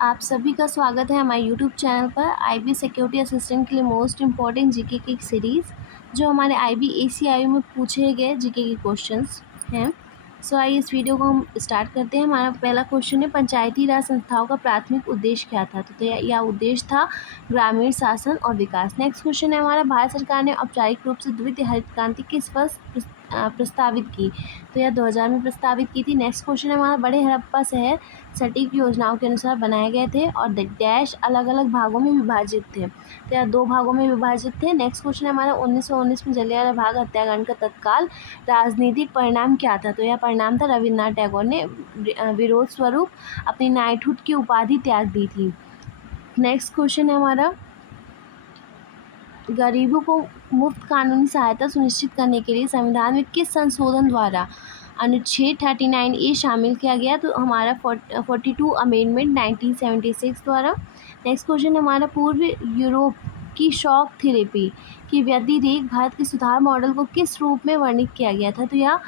आप सभी का स्वागत है हमारे यूट्यूब चैनल पर आईबी सिक्योरिटी असिस्टेंट के लिए मोस्ट इम्पॉर्टेंट जीके की एक सीरीज़ जो हमारे आईबी एसीआईयू में पूछे गए जीके के क्वेश्चंस हैं। सो आइए इस वीडियो को हम स्टार्ट करते हैं। हमारा पहला क्वेश्चन है, पंचायती राज संस्थाओं का प्राथमिक उद्देश्य क्या था? तो यह उद्देश्य था ग्रामीण शासन और विकास। नेक्स्ट क्वेश्चन है हमारा, भारत सरकार ने औपचारिक रूप से द्वितीय हरित क्रांति किस वर्ष प्रस्तावित की? तो यह 2000 में प्रस्तावित की थी। नेक्स्ट क्वेश्चन है हमारा, बड़े हड़प्पा शहर सटीक योजनाओं के अनुसार बनाए गए थे और डैश अलग अलग भागों में विभाजित थे। तो यह 2 भागों में विभाजित थे। नेक्स्ट क्वेश्चन है हमारा, 1919 में जलियांवाला बाग हत्याकांड का तत्काल राजनीतिक परिणाम क्या था? तो यह परिणाम था रविन्द्रनाथ टैगोर ने विरोध स्वरूप अपनी नाइटहुड की उपाधि त्याग दी थी। नेक्स्ट क्वेश्चन है हमारा, गरीबों को मुफ्त कानूनी सहायता सुनिश्चित करने के लिए संविधान में किस संशोधन द्वारा अनुच्छेद 39A शामिल किया गया? तो हमारा 42 अमेंडमेंट 1976 द्वारा। नेक्स्ट क्वेश्चन हमारा, पूर्व यूरोप की शॉक थेरेपी की व्यतिरेक भारत के सुधार मॉडल को किस रूप में वर्णित किया गया था? तो यह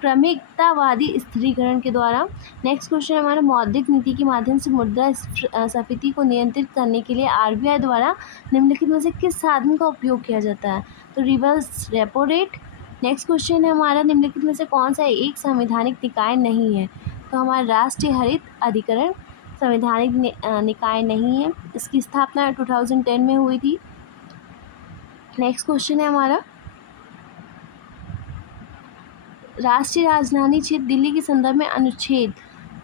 क्रमिकतावादी स्थिरीकरण के द्वारा। नेक्स्ट क्वेश्चन हमारा, मौद्रिक नीति के माध्यम से मुद्रा स्फीति को नियंत्रित करने के लिए आरबीआई द्वारा निम्नलिखित में से किस साधन का उपयोग किया जाता है? तो reverse repo rate. Next question है हमारा, निम्नलिखित में से कौन सा एक संवैधानिक निकाय नहीं है? तो हमारा राष्ट्रीय हरित अधिकरण संवैधानिक निकाय नहीं है। इसकी स्थापना 2010 में हुई थी। नेक्स्ट क्वेश्चन है हमारा, राष्ट्रीय राजधानी क्षेत्र दिल्ली के संदर्भ में अनुच्छेद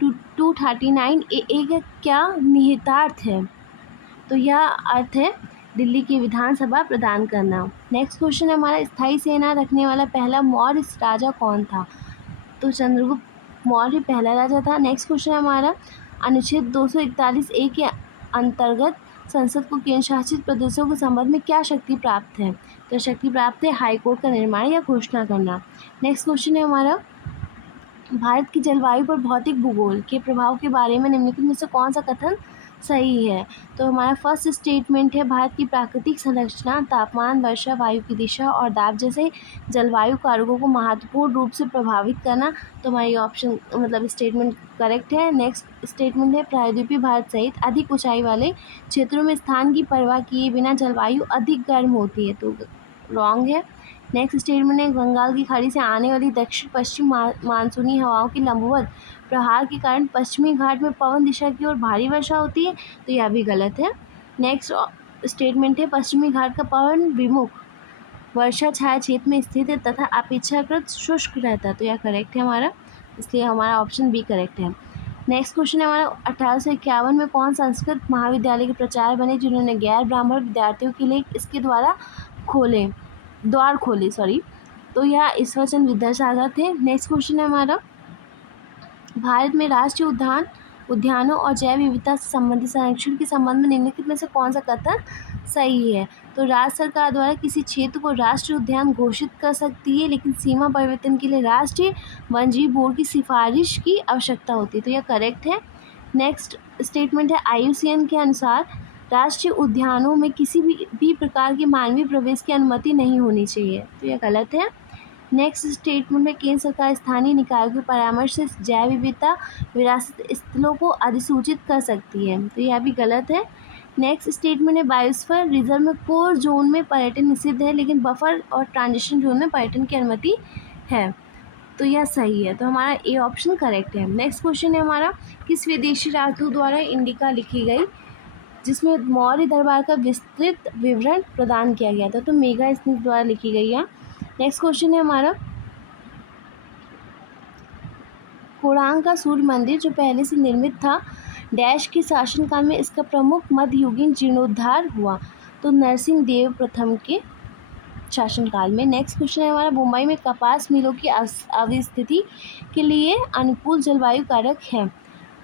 239A का क्या निहितार्थ है? तो यह अर्थ है दिल्ली की विधानसभा प्रदान करना। नेक्स्ट क्वेश्चन है हमारा, स्थायी सेना रखने वाला पहला मौर्य राजा कौन था? तो चंद्रगुप्त मौर्य पहला राजा था। नेक्स्ट क्वेश्चन है हमारा, अनुच्छेद 241A के अंतर्गत संसद को केंद्र शासित प्रदेशों के संबंध में क्या शक्ति प्राप्त है? तो शक्ति प्राप्त है हाईकोर्ट का निर्माण या घोषणा करना। नेक्स्ट क्वेश्चन है हमारा, भारत की जलवायु पर भौतिक भूगोल के प्रभाव के बारे में निम्नलिखित में से कौन सा कथन सही है? तो हमारा फर्स्ट स्टेटमेंट है, भारत की प्राकृतिक संरचना तापमान, वर्षा, वायु की दिशा और दाब जैसे जलवायु कारकों को महत्वपूर्ण रूप से प्रभावित करना। तो हमारी ऑप्शन स्टेटमेंट करेक्ट है। नेक्स्ट स्टेटमेंट है, प्रायद्वीपीय भारत सहित अधिक ऊंचाई वाले क्षेत्रों में स्थान की परवाह किए बिना जलवायु अधिक गर्म होती है। तो रॉन्ग है। नेक्स्ट स्टेटमेंट है, बंगाल की खाड़ी से आने वाली दक्षिण पश्चिम मानसूनी हवाओं की लंबवत प्रहार के कारण पश्चिमी घाट में पवन दिशा की ओर भारी वर्षा होती है। तो यह भी गलत है। नेक्स्ट स्टेटमेंट है, पश्चिमी घाट का पवन विमुख वर्षा छाया क्षेत्र में स्थित है तथा अपेक्षाकृत शुष्क रहता है। तो यह करेक्ट है हमारा, इसलिए हमारा ऑप्शन बी करेक्ट है। नेक्स्ट क्वेश्चन है हमारा, 1851 में कौन संस्कृत महाविद्यालय के प्राचार्य बने जिन्होंने गैर ब्राह्मण विद्यार्थियों के लिए इसके द्वार खोले। तो यह ईश्वरचंद्र विद्यासागर थे। नेक्स्ट क्वेश्चन है हमारा, भारत में राष्ट्रीय उद्यानों और जैव विविधता से संबंधित संरक्षण के संबंध में निम्नलिखित में से कौन सा कथन सही है? तो राज्य सरकार द्वारा किसी क्षेत्र को राष्ट्रीय उद्यान घोषित कर सकती है, लेकिन सीमा परिवर्तन के लिए राष्ट्रीय वन्यजीव बोर्ड की सिफारिश की आवश्यकता होती है। तो यह करेक्ट है। नेक्स्ट स्टेटमेंट है, IUCN के अनुसार राष्ट्रीय उद्यानों में किसी भी प्रकार के मानवीय प्रवेश की अनुमति नहीं होनी चाहिए। तो यह गलत है। नेक्स्ट स्टेटमेंट में, केंद्र सरकार स्थानीय निकायों के परामर्श से जैव विविधता विरासत स्थलों को अधिसूचित कर सकती है। तो यह भी गलत है। नेक्स्ट स्टेटमेंट है, बायोस्फीयर रिजर्व में कोर जोन में पर्यटन निषिद्ध है, लेकिन बफर और ट्रांजिशन जोन में पर्यटन की अनुमति है। तो यह सही है। तो हमारा ए ऑप्शन करेक्ट है। नेक्स्ट क्वेश्चन है हमारा, किस विदेशी राजदूत द्वारा इंडिका लिखी गई जिसमें मौर्य दरबार का विस्तृत विवरण प्रदान किया गया था? तो मेगा स्मिथ द्वारा लिखी गई है। नेक्स्ट क्वेश्चन है हमारा, कोणार्क का सूर्य मंदिर जो पहले से निर्मित था डैश के शासनकाल में इसका प्रमुख मध्ययुगीन जीर्णोद्धार हुआ? तो नरसिंह देव प्रथम के शासनकाल में। नेक्स्ट क्वेश्चन है हमारा, मुंबई में कपास मिलों की अवस्थिति के लिए अनुकूल जलवायु कारक है?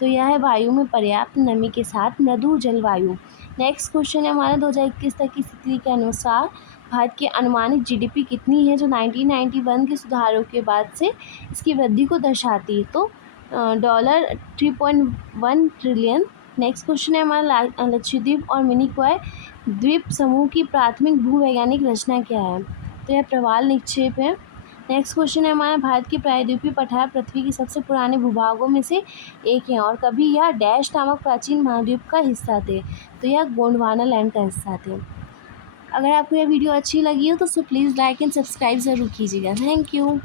तो यह है वायु में पर्याप्त नमी के साथ मृदु जलवायु। नेक्स्ट क्वेश्चन है हमारा, 2021 तक की स्थिति के अनुसार भारत की अनुमानित GDP कितनी है जो 1991 के सुधारों के बाद से इसकी वृद्धि को दर्शाती है? तो $3.1 ट्रिलियन। नेक्स्ट क्वेश्चन है हमारा, लक्षद्वीप और मिनिकॉय द्वीप समूह की प्राथमिक भूवैज्ञानिक रचना क्या है? तो यह प्रवाल निक्षेप है। नेक्स्ट क्वेश्चन है हमारा, भारत की प्रायद्वीपीय पठार पृथ्वी के सबसे पुराने भूभागों में से एक है और कभी यह डैश नामक प्राचीन महाद्वीप का हिस्सा थे। तो यह गोंडवाना लैंड का हिस्सा थे। अगर आपको यह वीडियो अच्छी लगी हो तो प्लीज़ लाइक एंड सब्सक्राइब ज़रूर कीजिएगा। Thank you.